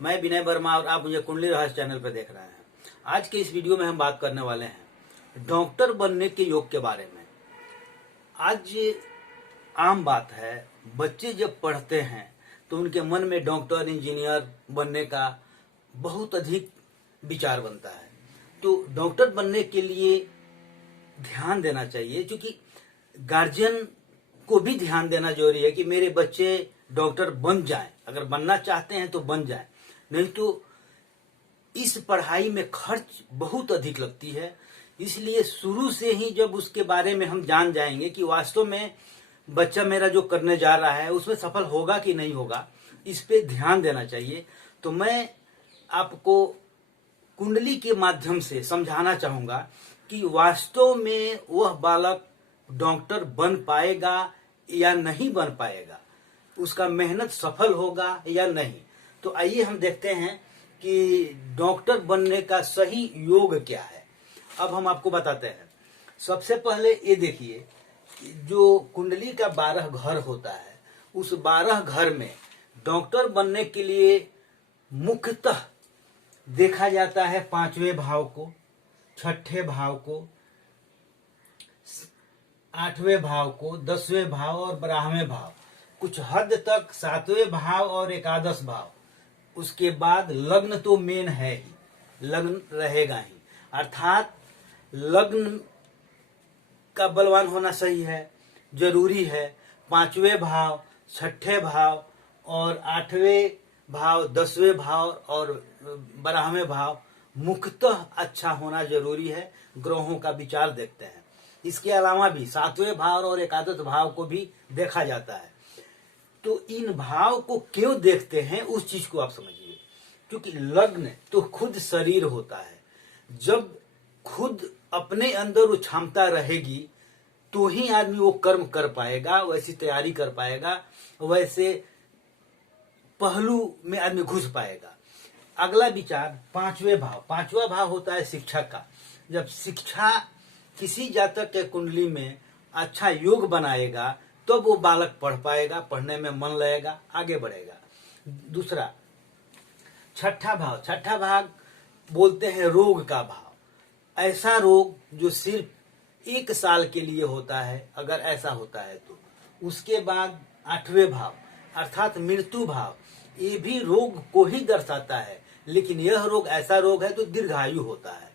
मैं विनय वर्मा और आप मुझे कुंडली रहस्य चैनल पर देख रहे हैं। आज के इस वीडियो में हम बात करने वाले हैं डॉक्टर बनने के योग के बारे में। आज आम बात है, बच्चे जब पढ़ते हैं तो उनके मन में डॉक्टर इंजीनियर बनने का बहुत अधिक विचार बनता है। तो डॉक्टर बनने के लिए ध्यान देना चाहिए, क्योंकि गार्जियन को भी ध्यान देना जरूरी है कि मेरे बच्चे डॉक्टर बन जाएं। अगर बनना चाहते हैं तो बन जाएं, नहीं तो इस पढ़ाई में खर्च बहुत अधिक लगती है। इसलिए शुरू से ही जब उसके बारे में हम जान जाएंगे कि वास्तव में बच्चा मेरा जो करने जा रहा है उसमें सफल होगा कि नहीं होगा, इस पे ध्यान देना चाहिए। तो मैं आपको कुंडली के माध्यम से समझाना चाहूंगा कि वास्तव में वह बालक डॉक्टर बन पाएगा या नहीं बन पाएगा, उसका मेहनत सफल होगा या नहीं। तो आइए हम देखते हैं कि डॉक्टर बनने का सही योग क्या है। अब हम आपको बताते हैं। सबसे पहले ये देखिए, जो कुंडली का 12 घर होता है, उस 12 घर में डॉक्टर बनने के लिए मुख्यतः देखा जाता है 5वें भाव को, 6ठे भाव को, 8वें भाव को, 10वें भाव और 12वें भाव, कुछ हद तक 7वें भाव और एकादश भाव। उसके बाद लग्न तो मेन है ही, लग्न रहेगा ही, अर्थात लग्न का बलवान होना सही है, जरूरी है। 5वें भाव, 6ठे भाव और 8वें भाव, 10वें भाव और 12वें भाव मुख्यतः अच्छा होना जरूरी है। ग्रहों का विचार देखते हैं। इसके अलावा भी 7वें भाव और एकादश भाव को भी देखा जाता है। तो इन भाव को क्यों देखते हैं, उस चीज को आप समझिए। क्योंकि लग्न तो खुद शरीर होता है। जब खुद अपने अंदर वो क्षमता रहेगी तो ही आदमी वो कर्म कर पाएगा, वैसी तैयारी कर पाएगा, वैसे पहलू में आदमी घुस पाएगा। अगला विचार 5वें भाव। 5वां भाव होता है शिक्षा का। जब शिक्षा किसी जातक के कुंडली में अच्छा योग बनाएगा तो वो बालक पढ़ पाएगा, पढ़ने में मन लगेगा, आगे बढ़ेगा। दूसरा 6ठा भाव। 6ठा भाव बोलते हैं रोग का भाव। ऐसा रोग जो सिर्फ 1 साल के लिए होता है, अगर ऐसा होता है तो। उसके बाद 8वें भाव अर्थात मृत्यु भाव, ये भी रोग को ही दर्शाता है, लेकिन यह रोग ऐसा रोग है तो दीर्घायु होता है।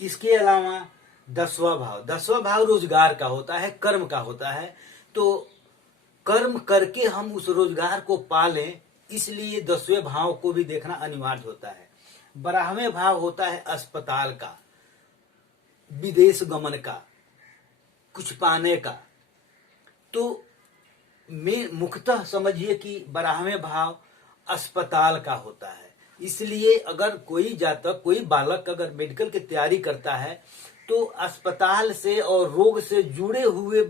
इसके अलावा 10वां भाव। 10वां भाव रोजगार का होता है, कर्म का होता है। तो कर्म करके हम उस रोजगार को पालें, इसलिए 10वें भाव को भी देखना अनिवार्य होता है। 12वें भाव होता है अस्पताल का, विदेश गमन का, कुछ पाने का। तो में मुख्यतः समझिए कि 12वें भाव अस्पताल का होता है। इसलिए अगर कोई जातक, कोई बालक अगर मेडिकल की तैयारी करता है तो अस्पताल से और रोग से जुड़े हुए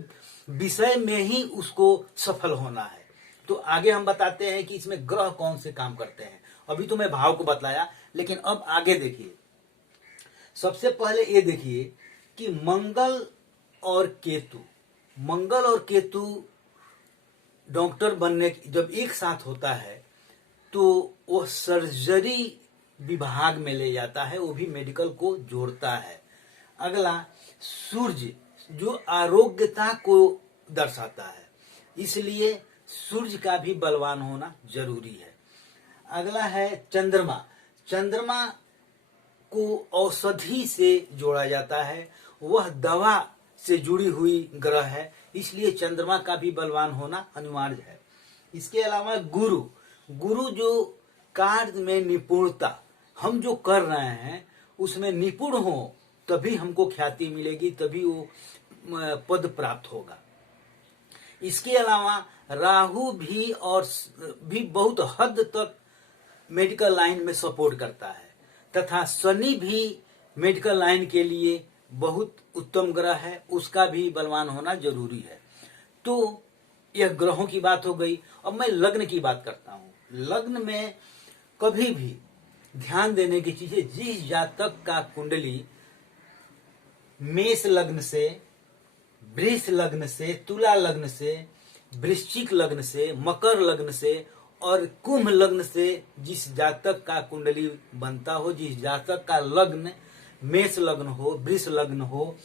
विषय में ही उसको सफल होना है। तो आगे हम बताते हैं कि इसमें ग्रह कौन से काम करते हैं। अभी तो मैं भाव को बतलाया, लेकिन अब आगे देखिए। सबसे पहले ये देखिए कि मंगल और केतु, मंगल और केतु डॉक्टर बनने जब एक साथ होता है तो वो सर्जरी विभाग में ले जाता है, वो भी मेडिकल को जोड़ता है। अगला सूर्य, जो आरोग्यता को दर्शाता है, इसलिए सूर्य का भी बलवान होना जरूरी है। अगला है चंद्रमा। चंद्रमा को औषधि से जोड़ा जाता है, वह दवा से जुड़ी हुई ग्रह है, इसलिए चंद्रमा का भी बलवान होना अनिवार्य है। इसके अलावा गुरु, गुरु जो कार्य में निपुणता, हम जो कर रहे हैं उसमें निपुण हो तभी हमको ख्याति मिलेगी, तभी वो पद प्राप्त होगा। इसके अलावा राहु भी और भी बहुत हद तक मेडिकल लाइन में सपोर्ट करता है, तथा शनि भी मेडिकल लाइन के लिए बहुत उत्तम ग्रह है, उसका भी बलवान होना जरूरी है। तो यह ग्रहों की बात हो गई। अब मैं लग्न की बात करता हूँ। लग्न में कभी भी ध्यान देने की चीज है, जिस जातक का कुंडली मेष लग्न से, वृष लग्न से, तुला लग्न से, वृश्चिक लग्न से, मकर लग्न से और कुंभ लग्न से जिस जातक का कुंडली बनता हो, जिस जातक का लग्न मेष लग्न हो, वृष लग्न हो,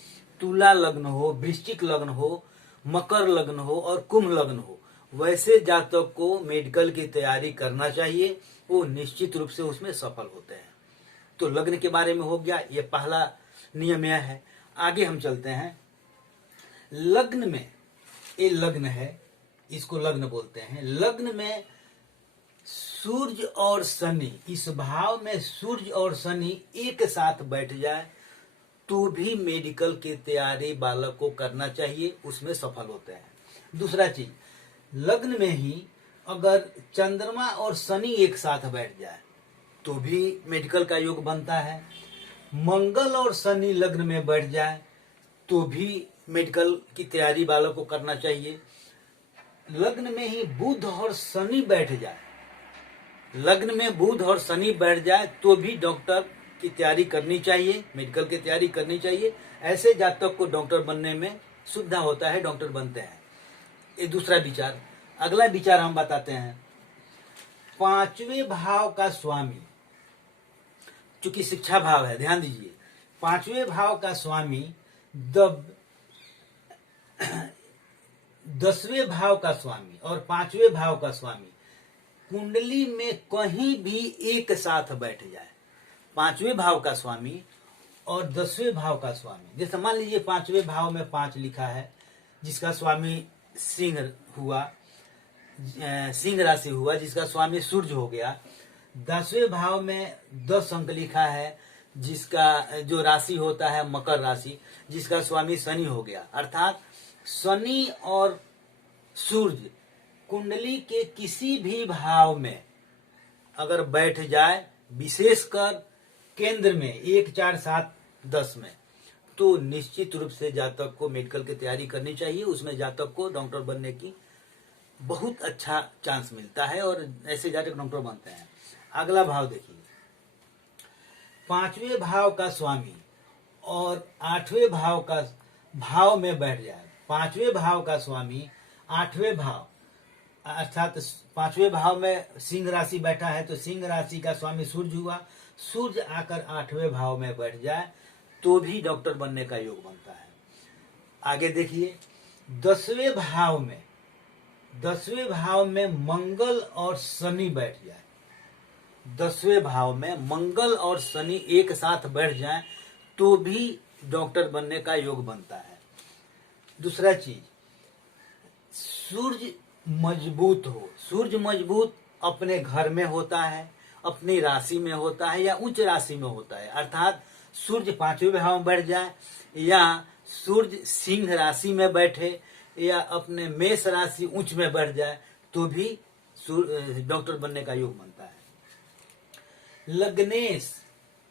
तुला लग्न हो, वृश्चिक लग्न हो, मकर लग्न हो और कुंभ लग्न हो, वैसे जातक को मेडिकल की तैयारी करना चाहिए। वो निश्चित रूप से उसमें सफल होते हैं। तो लग्न के बारे में हो गया, ये पहला नियम यह है। आगे हम चलते हैं। लग्न में, ये लग्न है, इसको लग्न बोलते हैं। लग्न में सूर्य और शनि, इस भाव में सूर्य और शनि एक साथ बैठ जाए तो भी मेडिकल की तैयारी बालक को करना चाहिए, उसमें सफल होते हैं। दूसरा चीज, लग्न में ही अगर चंद्रमा और शनि एक साथ बैठ जाए तो भी मेडिकल का योग बनता है। मंगल और शनि लग्न में बैठ जाए तो भी मेडिकल की तैयारी बालक को करना चाहिए। लग्न में ही बुध और शनि बैठ जाए, लग्न में बुध और शनि बैठ जाए तो भी डॉक्टर की तैयारी करनी चाहिए, मेडिकल की तैयारी करनी चाहिए। ऐसे जातक को डॉक्टर बनने में सुविधा होता है, डॉक्टर बनते हैं। ये दूसरा विचार। अगला विचार हम बताते हैं। पांचवें भाव का स्वामी, चूंकि शिक्षा भाव है, ध्यान दीजिए, पांचवें भाव का स्वामी 10वें भाव का स्वामी और 5वें भाव का स्वामी कुंडली में कहीं भी एक साथ बैठ जाए। 5वें भाव का स्वामी और 10वें भाव का स्वामी, जैसे मान लीजिए 5वें भाव में 5 लिखा है, जिसका स्वामी सिंह हुआ, सिंह राशि हुआ, जिसका स्वामी सूर्य हो गया। 10वें भाव में 10 अंक लिखा है, जिसका जो राशि होता है मकर राशि, जिसका स्वामी शनि हो गया। अर्थात शनि और सूर्य कुंडली के किसी भी भाव में अगर बैठ जाए, विशेषकर केंद्र में 1, 4, 7, 10 में, तो निश्चित रूप से जातक को मेडिकल की तैयारी करनी चाहिए। उसमें जातक को डॉक्टर बनने की बहुत अच्छा चांस मिलता है और ऐसे जातक डॉक्टर बनते हैं। अगला भाव देखिए, 5वें भाव का स्वामी और 8वें भाव में बैठ जाए। 5वें भाव का स्वामी 8वें भाव, अर्थात 5वें भाव में सिंह राशि बैठा है तो सिंह राशि का स्वामी सूर्य हुआ। सूर्य आकर 8वें भाव में बैठ जाए तो भी डॉक्टर बनने का योग बनता है। आगे देखिए, 10वें भाव में मंगल और शनि बैठ जाए। 10वें भाव में मंगल और शनि एक साथ बैठ जाए तो भी डॉक्टर बनने का योग बनता है। दूसरा चीज, सूर्य मजबूत हो। सूर्य मजबूत अपने घर में होता है, अपनी राशि में होता है या उच्च राशि में होता है। अर्थात सूर्य 5वें भाव में बैठ जाए या सूर्य सिंह राशि में बैठे या अपने मेष राशि उच्च में बैठ जाए तो भी डॉक्टर बनने का योग बनता है। लग्नेश,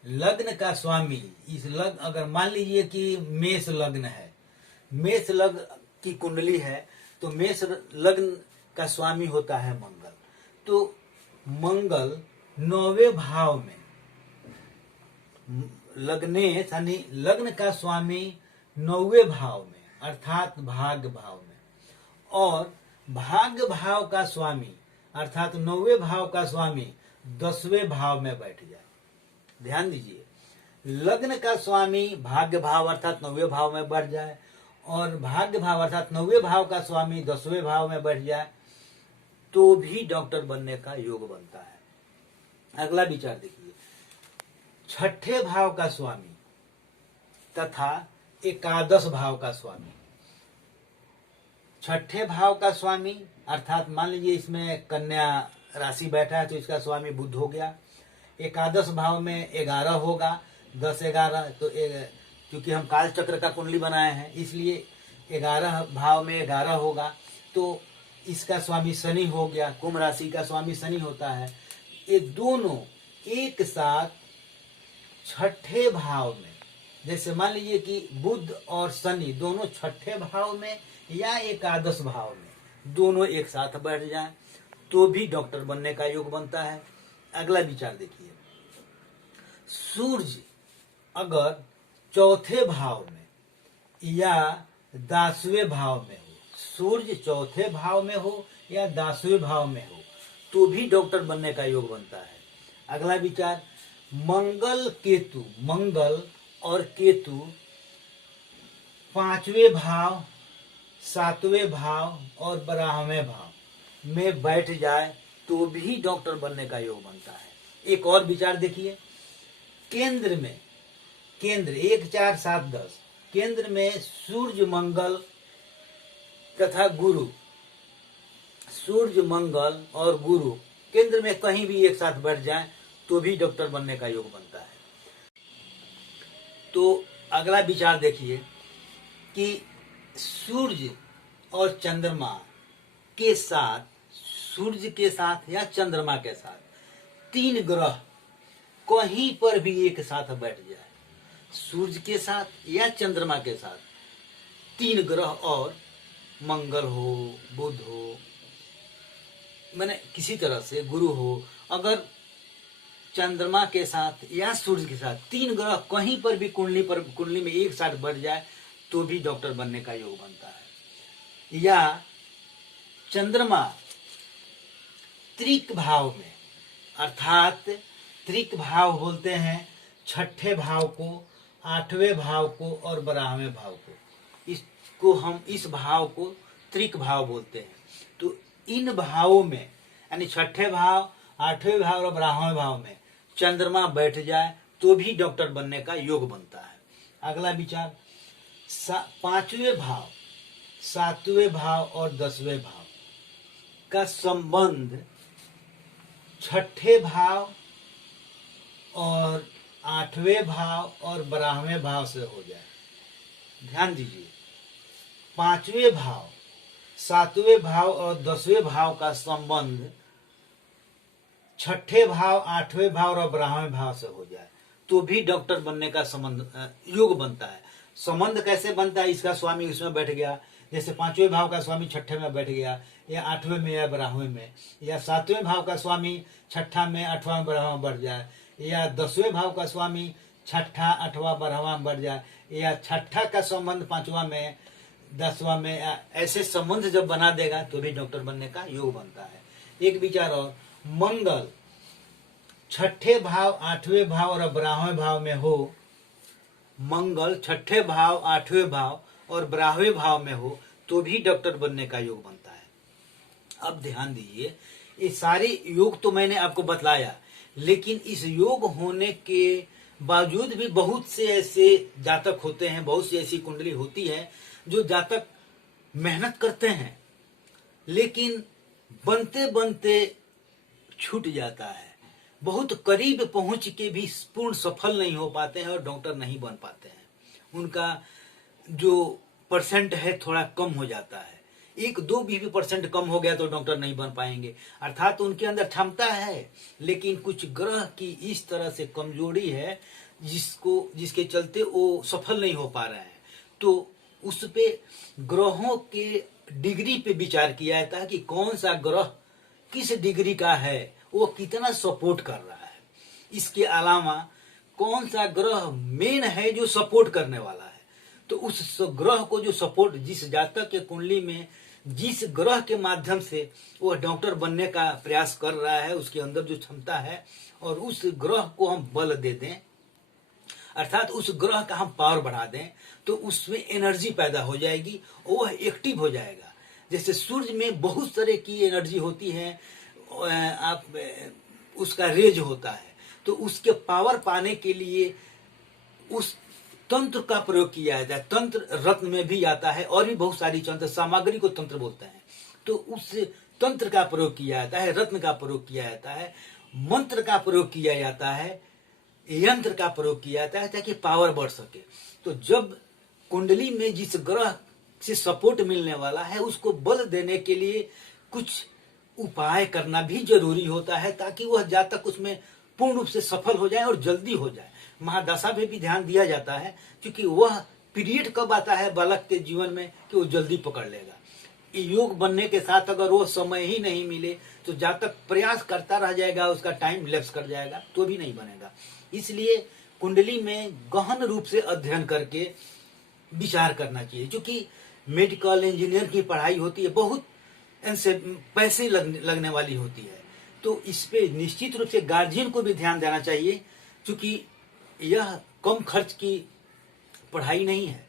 लग्न का स्वामी, इस लग्न, अगर मान लीजिए कि मेष लग्न है, मेष लग्न की कुंडली है तो मेष लग्न का स्वामी होता है मंगल। तो मंगल 9वें भाव में, लग्नेश यानी लग्न का स्वामी 9वें भाव में, अर्थात भाग्य भाव में, और भाग्य भाव का स्वामी अर्थात 9वें भाव का स्वामी 10वें भाव में बैठ जाए। ध्यान दीजिए, लग्न का स्वामी भाग्य भाव अर्थात 9वें भाव में बैठ जाए और भाग्य भाव अर्थात 9वें भाव का स्वामी 10वें भाव में बैठ जाए तो भी डॉक्टर बनने का योग बनता है। अगला विचार देखिए, 6ठे भाव का स्वामी तथा 11 भाव का स्वामी। 6ठे भाव का स्वामी अर्थात मान लीजिए इसमें कन्या राशि बैठा है तो इसका स्वामी बुध हो गया। 11 भाव में 11 होगा, 10, 11, तो क्योंकि हम काल चक्र का कुंडली बनाए हैं इसलिए 11 भाव में 11 होगा तो इसका स्वामी शनि हो गया। कुंभ राशि का स्वामी शनि होता है। ये दोनों एक साथ 6ठे भाव में, जैसे मान लीजिए कि बुध और शनि दोनों 6ठे भाव में या 11 भाव में दोनों एक साथ बैठ जाएं तो भी डॉक्टर बनने का योग बनता है। अगला विचार देखिए, सूर्य अगर 4थे भाव में या 10वें भाव में हो, सूर्य 4थे भाव में हो या 10वें भाव में हो तो भी डॉक्टर बनने का योग बनता है। अगला विचार, मंगल केतु, मंगल और केतु 5वें भाव, 7वें भाव और 12वें भाव में बैठ जाए तो भी डॉक्टर बनने का योग बनता है। एक और विचार देखिए, केंद्र में, केंद्र 1, 4, 7, 10 केंद्र में सूर्य मंगल तथा गुरु, सूर्य मंगल और गुरु केंद्र में कहीं भी एक साथ बैठ जाए तो भी डॉक्टर बनने का योग बनता है। तो अगला विचार देखिए कि सूर्य और चंद्रमा के साथ, सूर्य के साथ या चंद्रमा के साथ 3 ग्रह कहीं पर भी एक साथ बैठ जाए, सूर्य के साथ या चंद्रमा के साथ 3 ग्रह, और मंगल हो, बुध हो, मैंने किसी तरह से गुरु हो, अगर चंद्रमा के साथ या सूर्य के साथ 3 ग्रह कहीं पर भी कुंडली में एक साथ बढ़ जाए तो भी डॉक्टर बनने का योग बनता है। या चंद्रमा त्रिक भाव में, अर्थात त्रिक भाव बोलते हैं 6ठे भाव को, 8वें भाव को और 12वें भाव को, इसको हम इस भाव को त्रिक भाव बोलते हैं। तो इन भावों में यानी 6ठे भाव, 8वें भाव और 12वें भाव में चंद्रमा बैठ जाए तो भी डॉक्टर बनने का योग बनता है। अगला विचार, 5वें भाव, 7वें भाव और 10वें भाव का संबंध 6ठे भाव और 8वें भाव और 12वें भाव से हो जाए। ध्यान दीजिए, 5वें भाव, 7वें भाव और 10वें भाव का संबंध 6ठे भाव, 8वें भाव और 12वें भाव से हो जाए तो भी डॉक्टर बनने का योग बनता है। संबंध कैसे बनता है, इसका स्वामी उसमें बैठ गया, जैसे 5वें भाव का स्वामी 6ठे में बैठ गया, या 8वें में या 12वें में, या 7वें भाव का स्वामी 6ठा में, 8वां में, 12वां बढ़ जाए, या 10वें भाव का स्वामी 6ठा, 8वां, 12वां बढ़ जाए, या 6ठा का संबंध 5वां में, 10वां में, ऐसे संबंध जब बना देगा तो भी डॉक्टर बनने का योग बनता है। एक विचार और, मंगल 6ठे भाव, 8वें भाव और 12वें भाव में हो, मंगल 6ठे भाव, 8वें भाव और 12वें भाव में हो तो भी डॉक्टर बनने का योग बनता है। अब ध्यान दीजिए, ये सारे योग तो मैंने आपको बतलाया, लेकिन इस योग होने के बावजूद भी बहुत से ऐसे जातक होते हैं, बहुत सी ऐसी कुंडली होती है जो जातक मेहनत करते हैं लेकिन बनते बनते छूट जाता है, बहुत करीब पहुंच के भी पूर्ण सफल नहीं हो पाते हैं और डॉक्टर नहीं बन पाते हैं। उनका जो परसेंट है थोड़ा कम हो जाता है, 1-2 भी परसेंट कम हो गया तो डॉक्टर नहीं बन पाएंगे। अर्थात उनके अंदर क्षमता है लेकिन कुछ ग्रह की इस तरह से कमजोरी है जिसके चलते वो सफल नहीं हो पा रहे हैं। तो उस पे ग्रहों के डिग्री पे विचार किया जाता है कि कौन सा ग्रह किस डिग्री का है, वो कितना सपोर्ट कर रहा है। इसके अलावा कौन सा ग्रह मेन है जो सपोर्ट करने वाला है, तो उस ग्रह को जो सपोर्ट, जिस जातक के कुंडली में जिस ग्रह के माध्यम से वह डॉक्टर बनने का प्रयास कर रहा है, उसके अंदर जो क्षमता है, और उस ग्रह को हम बल दे दें, अर्थात उस ग्रह का हम पावर बढ़ा दें, तो उसमें एनर्जी पैदा हो जाएगी और वह एक्टिव हो जाएगा। जैसे सूर्य में बहुत तरह की एनर्जी होती है, आप उसका रेज होता है, तो उसके पावर पाने के लिए उस तंत्र का प्रयोग किया जाता है। तंत्र रत्न में भी आता है और भी बहुत सारी तंत्र सामग्री को तंत्र बोलते हैं, तो उस तंत्र का प्रयोग किया जाता है, रत्न का प्रयोग किया जाता है, मंत्र का प्रयोग किया जाता है, यंत्र का प्रयोग किया जाता है ताकि पावर बढ़ सके। तो जब कुंडली में जिस ग्रह से सपोर्ट मिलने वाला है उसको बल देने के लिए कुछ उपाय करना भी जरूरी होता है ताकि वह जातक उसमें पूर्ण रूप से सफल हो जाए और जल्दी हो जाए। महादशा पे भी ध्यान दिया जाता है क्योंकि वह पीरियड कब आता है बालक के जीवन में कि वो जल्दी पकड़ लेगा। योग बनने के साथ अगर वो समय ही नहीं मिले तो जातक प्रयास करता रह जाएगा, उसका टाइम लैप्स कर जाएगा तो भी नहीं बनेगा। इसलिए कुंडली में गहन रूप से अध्ययन करके विचार करना चाहिए। क्योंकि मेडिकल इंजीनियर की पढ़ाई होती है, बहुत इनसे पैसे लगने वाली होती है, तो इस पे निश्चित रूप से गार्जियन को भी ध्यान देना चाहिए, क्योंकि यह कम खर्च की पढ़ाई नहीं है।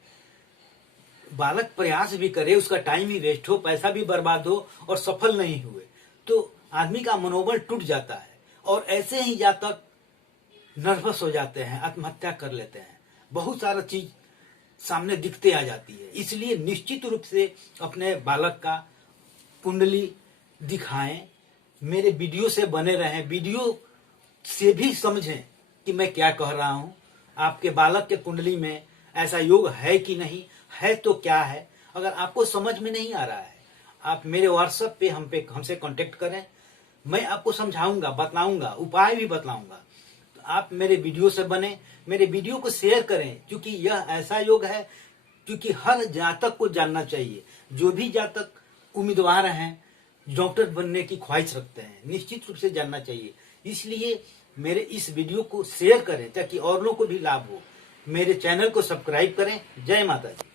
बालक प्रयास भी करे, उसका टाइम भी वेस्ट हो, पैसा भी बर्बाद हो और सफल नहीं हुए तो आदमी का मनोबल टूट जाता है और ऐसे ही जातक नर्वस हो जाते हैं, आत्महत्या कर लेते हैं, बहुत सारा चीज सामने दिखते आ जाती है। इसलिए निश्चित रूप से अपने बालक का कुंडली दिखाएं, मेरे वीडियो से बने रहें, वीडियो से भी समझें कि मैं क्या कह रहा हूं। आपके बालक के कुंडली में ऐसा योग है कि नहीं है, तो क्या है। अगर आपको समझ में नहीं आ रहा है, आप मेरे व्हाट्सएप पे हमसे कांटेक्ट करें, मैं आपको समझाऊंगा, बताऊंगा, उपाय भी बतलाऊंगा। तो आप मेरे वीडियो से बने, मेरे वीडियो को शेयर करें, क्योंकि यह ऐसा योग है क्योंकि हर जातक को जानना चाहिए। जो भी जातक उम्मीदवार हैं, डॉक्टर बनने की ख्वाहिश रखते हैं, निश्चित रूप से जानना चाहिए। इसलिए मेरे इस वीडियो को शेयर करें ताकि और लोगों को भी लाभ हो। मेरे चैनल को सब्सक्राइब करें। जय माता दी।